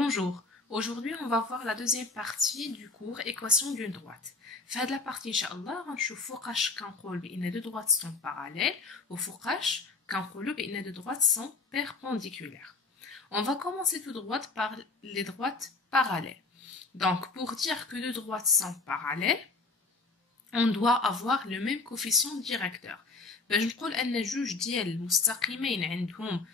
Bonjour, aujourd'hui on va voir la deuxième partie du cours équation d'une droite. في هاد la partie inchallah غنشوف فوقاش كنقول بان deux droites sont parallèles وفوقاش كنقولوا بان deux droites sont perpendiculaires. On va commencer tout droit par les droites parallèles. Donc pour dire que deux droites sont parallèles, on doit avoir le même coefficient directeur. باش نقول ان جوج ديال المستقيمين عندهم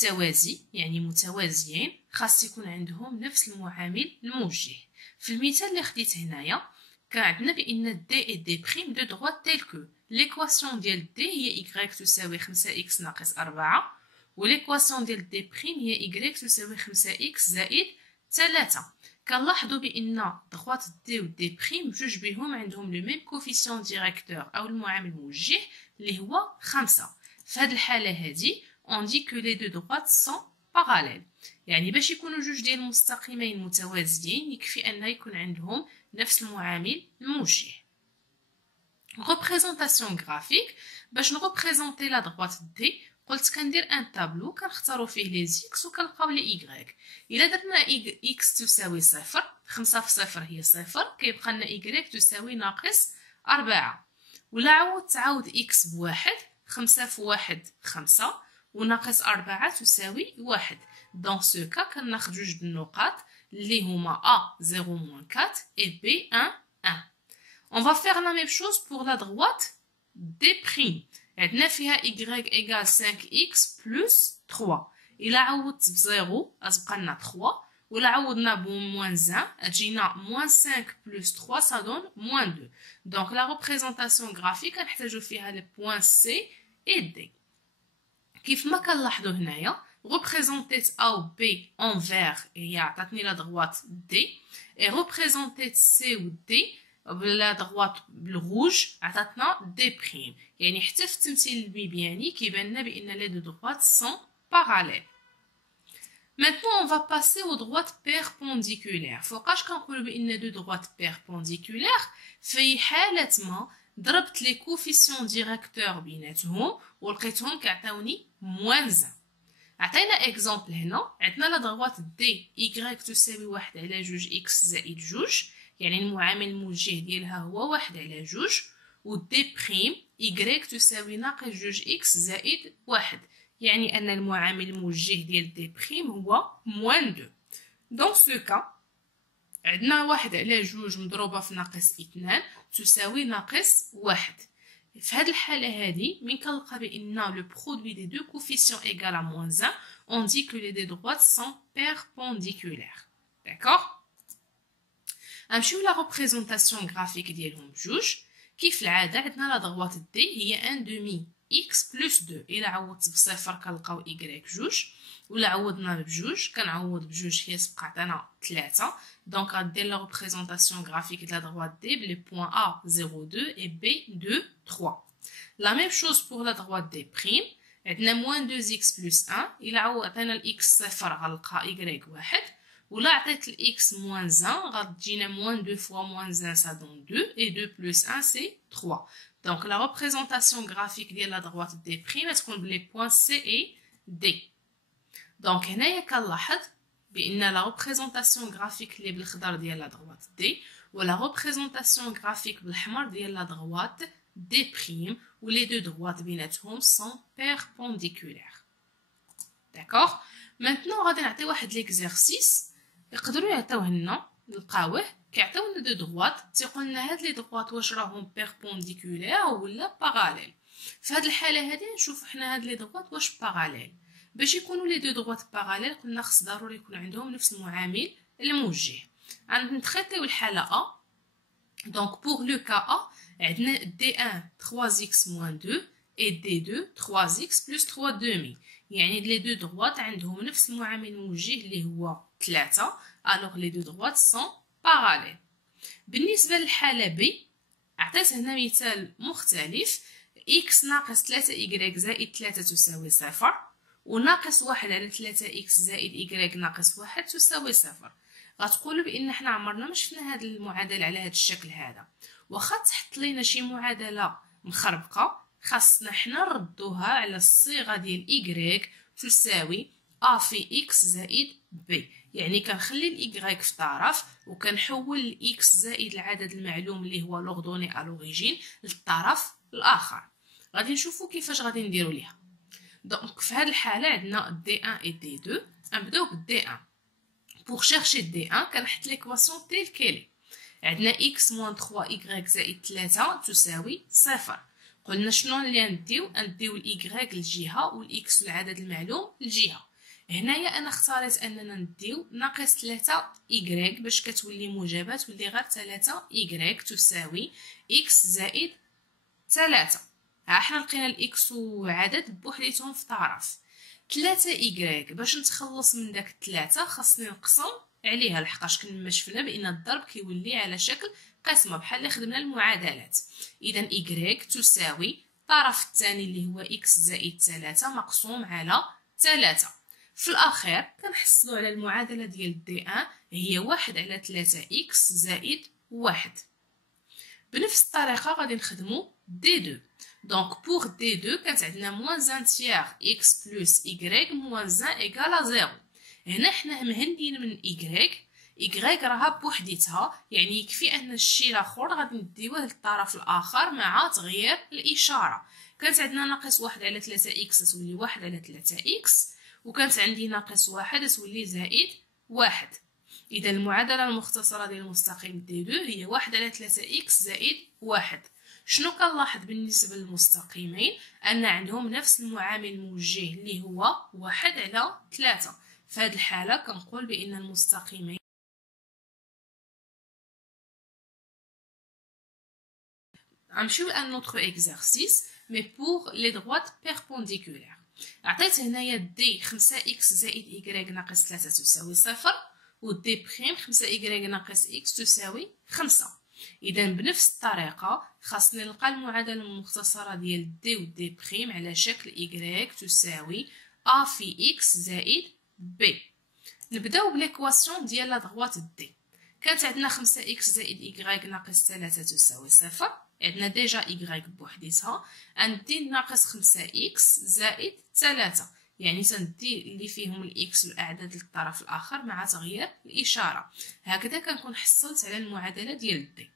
توازي يعني متوازيين خاص يكون عندهم نفس المعامل الموجه. في المثال اللي خديت هنايا كان عندنا بان دي اي دي بريم دو دروات تيل كو ليكواسيون ديال دي هي y تساوي 5x ناقص 4 وليكواسيون ديال دي بريم هي y تساوي 5x زائد 3. كنلاحظوا بان دروات دي و دي بريم جوج بهم عندهم لو ميم كوفيسيون ديريكتور او المعامل الموجه اللي هو 5. في هذه الحاله هذه on dit que les deux droites sont parallèles. يعني باش يكونوا جوج ديال المستقيمين متوازيين يكفي ان يكون عندهم نفس المعامل الموجه. représentation graphique باش نريبريزونتي لا droite D قلت كندير ان طابلو كنختاروا فيه لي x وكنلقاو لي y. الا درنا x تساوي 0 5 في 0 هي 0 كيبقى لنا y تساوي ناقص 4 ولا تعاود x بواحد 5 في 1 5 وناقص 4 تساوي 1. Dans ce cas كناخد جوج النقاط اللي هما A 0 4 et B 1 1. On va faire la même chose pour la droite D'. عندنا فيها y égale 5x plus 3. إلا عوضت بزيرو غتبقى لنا 3 ولا عوضنا بموان 1 تجينا موان 5 plus 3 ça donne moins 2. Donc la représentation graphique كنحتاجو فيها les points C et D. كيف ما كنلاحظوا هنايا représenter A ou B en vert هي عطاتني لا droite D et représenter C ou D بلا droite بالروج عطاتنا D'. يعني حتى في التمثيل المبياني كيبان لنا بان les deux droites sont parallèles. Maintenant on va passer aux droites perpendiculaires. فوقاش كنقولوا بان deux droites perpendiculaires في حالة ما ضربت لي كوفيسيون ديريكتور بيناتهم ولقيتهم كيعطيوني موان 1. عطينا اكزامبل هنا عندنا لا دروات دي y تساوي 1 على جوج x زائد جوج يعني المعامل الموجه ديالها هو 1 على جوج و دي بريم y تساوي ناقص جوج x زائد 1 يعني ان المعامل الموجه ديال دي بريم هو موان 2. دون سو كا عندنا 1 على جوج مضروبه في ناقص 2 تساوي ناقص 1. في هذه الحالة هذه من كنلقى بأن لو برودوي دي دو كوفيسيون égal à moins 1 on dit que les deux droites sont perpendiculaires. D'accord. نمشيو لا ريبريزونطاسيون غرافيك ديالهم بجوج. كيف العادة عندنا لا droite D هي 1 demi x plus 2. إلا عوضت بصفر كنلقاو y جوج ولا عوضنا بجوج كنعوض بجوج هي تبقى عطانا 3. Donc غدير la représentation graphique de la droite D les points A 0 2 et B 2 3. La même chose pour la droite D'. عندنا moins 2x plus 1 إلا عطينا x 0 غنلقى y 1 ولا عطيت x moins 1 غتجينا moins 2 fois moins 1 ça donne 2 et 2 plus 1 c'est 3. Donc la représentation graphique de la droite D' تكون les points C et D. Donc هنايا كنلاحظ بان لا ريبريزونطاسيون غرافيك اللي بالخضر ديال لا دروات دي ولا ريبريزونطاسيون غرافيك بالحمر ديال لا دروات دي بريم و لي دو دروات بيناتهم سون بيربونديكولير. داكوغ. مانتنون غادي نعطي واحد ليكزارسيس يقدروا يعطيوه لنا نلقاوه كيعطيونا دو دروات تيقول لنا هاد لي دروات واش راهم بيربونديكولير ولا باراليل. في هاد الحاله هادي نشوفوا حنا هاد لي دروات واش باراليل. باش يكونوا لي دو دروات باراليل قلنا خص ضروري يكون عندهم نفس المعامل الموجه. غنتريتيو الحاله ا. دونك بور لو كا ا عندنا D1 3x moins 2 et D2 3x plus 3 demi. يعني لي دو دروات عندهم نفس المعامل الموجه اللي هو 3. alors les deux droites sont parallèles. بالنسبه للحاله بي عطيت هنا مثال مختلف x ناقص 3y زائد 3 تساوي 0 وناقص 1 على 3x زائد y ناقص 1 تساوي 0. غتقولوا بان حنا عمرنا ما شفنا هاد المعادله على هاد الشكل هذا. واخا تحط لينا شي معادله مخربقه خاصنا حنا نردوها على الصيغه ديال y تساوي ا في اكس زائد بي، يعني كنخلي الايغريك في طرف وكنحول الاكس زائد العدد المعلوم اللي هو لوردوني الوريجين للطرف الاخر. غادي نشوفوا كيفاش غادي نديروا ليها. دونك في هذه الحاله عندنا دي 1 و دي 2. نبداو بالدي 1. بور شيرشي دي 1 كنحط ليكواسيون تيل كيلي. عندنا x موان 3 y زائد 3 تساوي صفر. قلنا شنو اللي نديو الايغريك للجهه والاكس العدد المعلوم للجهه. هنايا انا اختاريت اننا نديو ناقص 3 y باش كتولي موجبه تولي غير 3 y تساوي x زائد 3. ها حنا لقينا الاكس وعدد بوحديتهم في طرف. 3 y باش نتخلص من داك 3 خاصني نقسم عليها، لحقاش كما شفنا بان الضرب كيولي على شكل قسمه بحال اللي خدمنا المعادلات. اذا y تساوي الطرف الثاني اللي هو x زائد 3 مقسوم على 3. في الاخير كنحصلوا على المعادله ديال دي 1 هي 1 على 3 x زائد 1. بنفس الطريقه غادي نخدموا دي 2. دونك بور دي 2 كانت عندنا موان 1 تيير x بلس y موان 1 ايكال 0. هنا حنا مهندين من y راها بوحديتها، يعني يكفي ان الشيء الاخر غادي نديوه للطرف الاخر مع تغيير الاشاره. كانت عندنا ناقص 1 على 3 x تولي 1 على 3 x، وكانت عندي ناقص 1 تولي زائد 1. اذا المعادله المختصره ديال المستقيم دي 2 هي 1 على 3 x زائد 1. شنو كنلاحظ بالنسبه للمستقيمين؟ ان عندهم نفس المعامل الموجه اللي هو 1 على 3. في هذه الحاله كنقول بان المستقيمين غنمشيو لان نوتر اكزرسيس مي بور لي دروات بيربونديكولير. عطيت هنايا دي 5x زائد y ناقص 3 تساوي 0 و دي بريم 5y ناقص x تساوي 5. اذا بنفس الطريقه خاصني نلقى المعادله المختصره ديال دي و دي بريم على شكل y تساوي a في x زائد b. نبداو بليكواسيون ديال لا دغوات دي. كانت عندنا 5x زائد y ناقص 3 تساوي 0. عندنا ديجا y بوحديتها، غندي ناقص 5x زائد 3، يعني تندي اللي فيهم الاكس والاعداد للطرف الاخر مع تغيير الاشاره. هكذا كنكون حصلت على المعادله ديال دي.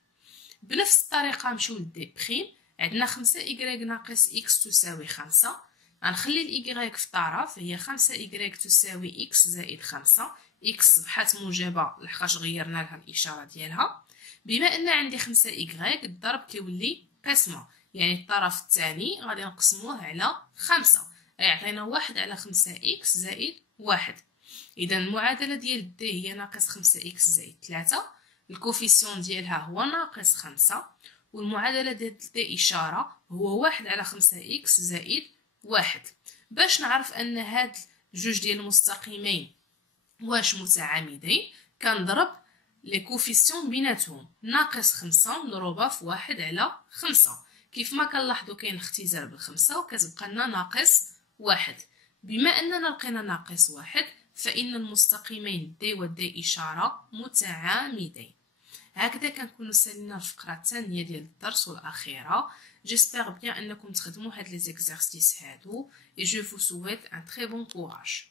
بنفس الطريقه نمشيو لدي بريم. عندنا 5y ناقص x تساوي 5. غنخلي الايغريك في طرف، هي 5y تساوي x زائد 5. x بحات موجبه لحقاش غيرنا لها الاشاره ديالها. بما ان عندي 5y الضرب كيولي قسمه، يعني الطرف الثاني غادي نقسموه على 5 يعطينا 1 على 5x زائد 1. اذا المعادله ديال دي هي ناقص 5x زائد 3. الكوفيسيون ديالها هو ناقص 5، والمعادله ديال دي اشاره هو 1 على 5x زائد 1. باش نعرف ان هاد جوج ديال المستقيمين واش متعامدين كنضرب لي كوفيسيون بيناتهم. ناقص 5 نضربها في 1 على 5. كيف ما كنلاحظوا كاين اختزال بالخمسة وكتبقى لنا ناقص 1. بما اننا لقينا ناقص 1 فان المستقيمين دي و دي اشاره متعامدين. هكذا كنكونوا سالينا الفقره الثانيه ديال الدرس والاخيره. جيسبر بيان انكم تخدموا هاد لي زيكزارسيس هادو et je vous souhaite un très bon courage.